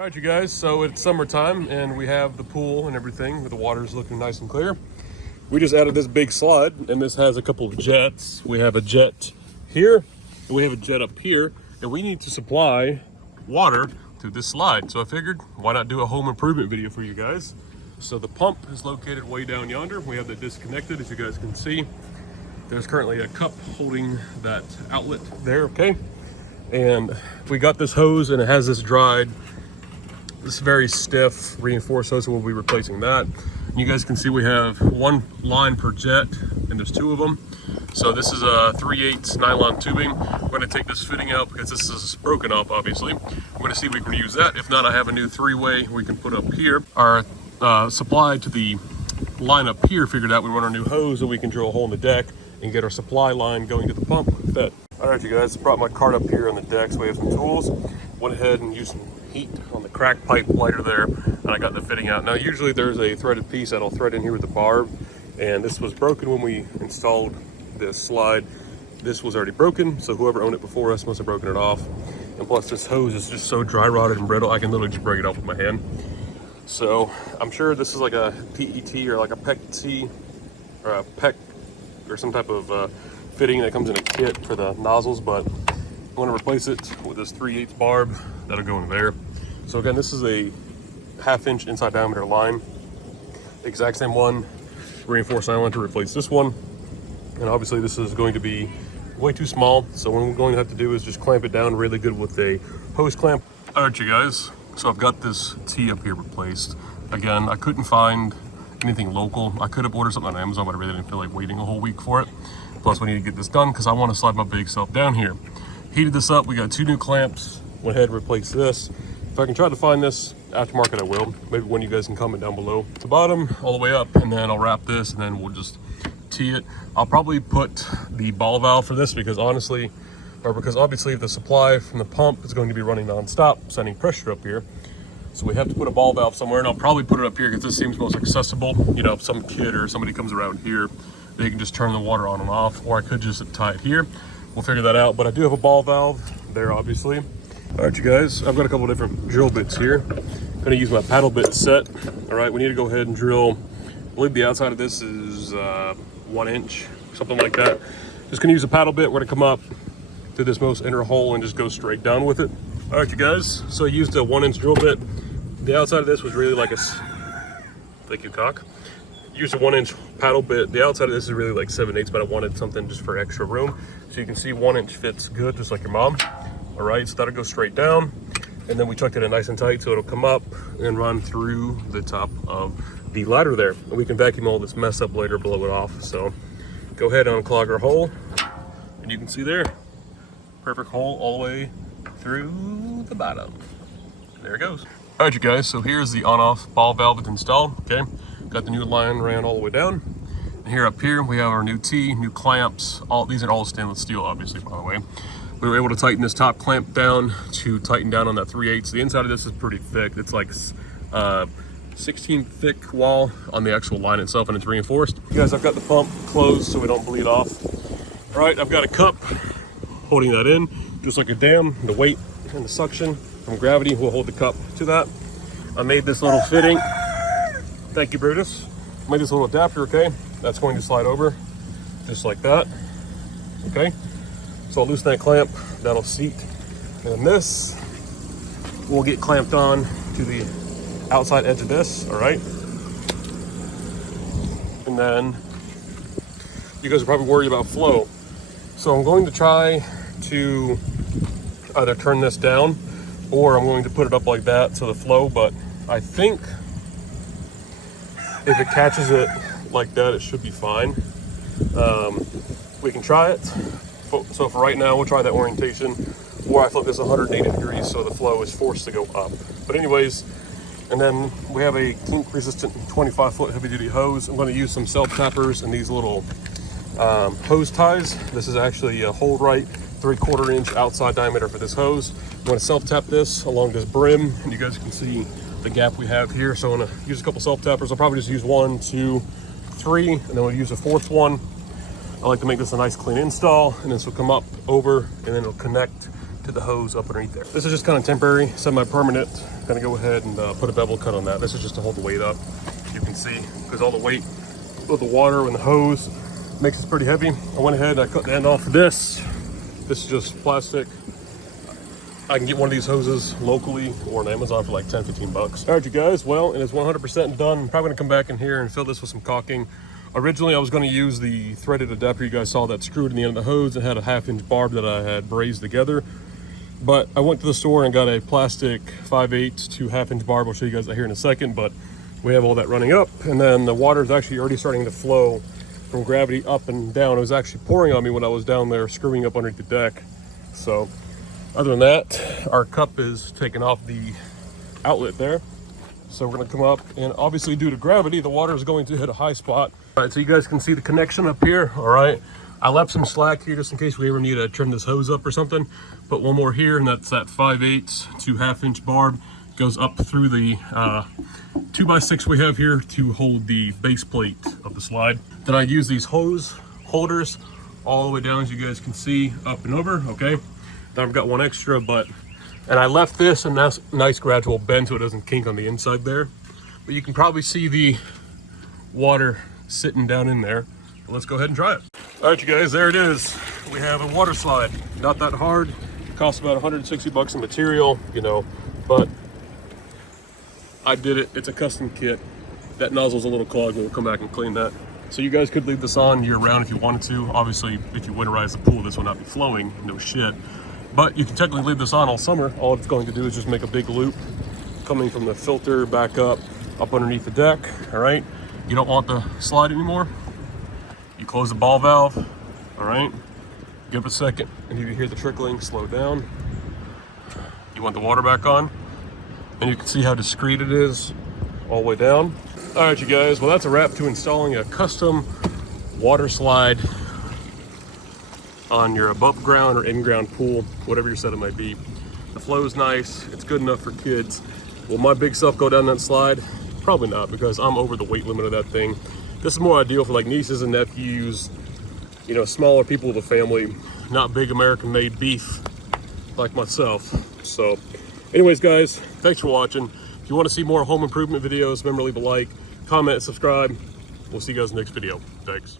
All right, you guys, so it's summertime and we have the pool and everything, but the water's looking nice and clear. We just added this big slide, and this has a couple of jets. We have a jet here, and we have a jet up here, and we need to supply water to this slide. So I figured, why not do a home improvement video for you guys? So the pump is located way down yonder. We have that disconnected, as you guys can see. There's currently a cup holding that outlet there, okay? And we got this hose, and it has this dried, this very stiff reinforced hose, so we'll be replacing that. And you guys can see we have one line per jet, and there's two of them. So this is a 3/8 nylon tubing. We're going to take this fitting out because this is broken up, obviously. We're going to see if we can use that. If not, I have a new three-way we can put up here. Our supply to the line up here figured out. We run our new hose so we can drill a hole in the deck and get our supply line going to the pump fed. All right, you guys, brought my cart up here on the deck, so we have some tools. Went ahead and used some heat on the crack pipe lighter there, and I got the fitting out. Now, usually there's a threaded piece that I'll thread in here with the barb, and this was broken when we installed this slide. This was already broken, so whoever owned it before us must have broken it off. And plus, this hose is just so dry rotted and brittle, I can literally just break it off with my hand. So I'm sure this is like a PET or like a PEC or a PEC or some type of fitting that comes in a kit for the nozzles, but I'm going to replace it with this 3/8 barb that'll go in there. So again, this is a 1/2 inch inside diameter line, exact same one, reinforced nylon to replace this one. And obviously this is going to be way too small, so what we're going to have to do is just clamp it down really good with a hose clamp. All right, you guys, so I've got this T up here replaced. Again, I couldn't find anything local. I could have ordered something on Amazon, but I really didn't feel like waiting a whole week for it. Plus, we need to get this done because I want to slide my big self down here. Heated this up, we got 2 new clamps. Went ahead and replaced this. If I can try to find this aftermarket, I will. Maybe one of you guys can comment down below. The bottom all the way up, and then I'll wrap this, and then we'll just tee it. I'll probably put the ball valve for this because obviously the supply from the pump is going to be running non-stop, sending pressure up here. So we have to put a ball valve somewhere, and I'll probably put it up here because this seems most accessible. You know, if some kid or somebody comes around here, they can just turn the water on and off, or I could just tie it here. We'll figure that out, but I do have a ball valve there, obviously. All right, you guys, I've got a couple different drill bits here. I'm gonna use my paddle bit set. All right, we need to go ahead and drill, I believe the outside of this is 1 inch, something like that. Just gonna use a paddle bit. We're gonna come up to this most inner hole and just go straight down with it. All right, you guys, so I used a 1 inch drill bit. The outside of this was really like a, thank you, cock. Used a 1 inch paddle bit. The outside of this is really like 7/8, but I wanted something just for extra room. So you can see 1 inch fits good, just like your mom. All right, so that'll go straight down. And then we tucked it in nice and tight so it'll come up and run through the top of the ladder there. And we can vacuum all this mess up later, blow it off. So go ahead and unclog our hole. And you can see there, perfect hole all the way through the bottom. There it goes. All right, you guys, so here's the on-off ball valve that's installed, okay? Got the new line ran all the way down. And here up here, we have our new T, new clamps. These are all stainless steel, obviously, by the way. We were able to tighten this top clamp down to tighten down on that 3/8. The inside of this is pretty thick. It's like 16 thick wall on the actual line itself, and it's reinforced. You guys, I've got the pump closed so we don't bleed off. All right, I've got a cup holding that in, just like a dam. The weight and the suction from gravity will hold the cup to that. I made this little fitting. Thank you, Brutus. I made this little adapter, okay? That's going to slide over just like that, okay? So I'll loosen that clamp, that'll seat. And then this will get clamped on to the outside edge of this, all right? And then you guys are probably worried about flow. So I'm going to try to either turn this down or I'm going to put it up like that to the flow, but I think if it catches it like that, it should be fine. We can try it. So for right now, we'll try that orientation, or I flip this 180 degrees so the flow is forced to go up. But anyways, and then we have a kink resistant 25-foot heavy duty hose. I'm going to use some self-tappers and these little hose ties. This is actually a hole right 3/4 inch outside diameter for this hose. I'm going to self-tap this along this brim, and you guys can see the gap we have here. So I'm going to use a couple self-tappers. I'll probably just use 1, 2, 3, and then we'll use a 4th one. I like to make this a nice clean install, and this will come up over, and then it'll connect to to the hose up underneath there. This is just kind of temporary, semi-permanent. Gonna go ahead and put a bevel cut on that. This is just to hold the weight up. You can see, because all the weight of the water and the hose makes this pretty heavy. I went ahead and I cut the end off of this. This is just plastic. I can get one of these hoses locally or on Amazon for like 10, 15 bucks. All right, you guys, well, it is 100% done. I'm probably gonna come back in here and fill this with some caulking. Originally, I was gonna use the threaded adapter you guys saw that screwed in the end of the hose and had a 1/2 inch barb that I had brazed together. But I went to the store and got a plastic 5/8 to 1/2 inch barb. I'll show you guys that here in a second, but we have all that running up. And then the water is actually already starting to flow from gravity up and down. It was actually pouring on me when I was down there screwing up underneath the deck. So other than that, our cup is taken off the outlet there. So we're gonna come up, and obviously due to gravity, the water is going to hit a high spot. All right, so you guys can see the connection up here, all right? I left some slack here just in case we ever need to trim this hose up or something. Put one more here, and that's that 5/8 to 1/2 inch barb. Goes up through the 2x6 we have here to hold the base plate of the slide. Then I use these hose holders all the way down, as you guys can see, up and over, okay? Then I've got one extra, and I left this a nice gradual bend so it doesn't kink on the inside there. But you can probably see the water sitting down in there. Let's go ahead and try it. All right, you guys, there it is. We have a water slide. Not that hard. It costs about 160 bucks in material, you know, but I did it. It's a custom kit. That nozzle's a little clogged. We'll come back and clean that. So you guys could leave this on year round if you wanted to. Obviously, if you winterize the pool, this will not be flowing, no shit. But you can technically leave this on all summer. All it's going to do is just make a big loop coming from the filter back up underneath the deck, all right? You don't want the slide anymore. You close the ball valve, all right? Give it a second, and if you hear the trickling, slow down. You want the water back on, and you can see how discreet it is all the way down. All right, you guys, well, that's a wrap to installing a custom water slide on your above ground or in-ground pool, whatever your setup might be. The flow is nice, it's good enough for kids. Will my big self go down that slide? Probably not, because I'm over the weight limit of that thing. This is more ideal for like nieces and nephews, you know, smaller people with a family, not big American-made beef like myself. So anyways, guys, thanks for watching. If you want to see more home improvement videos, remember, leave a like, comment, subscribe. We'll see you guys in the next video. Thanks.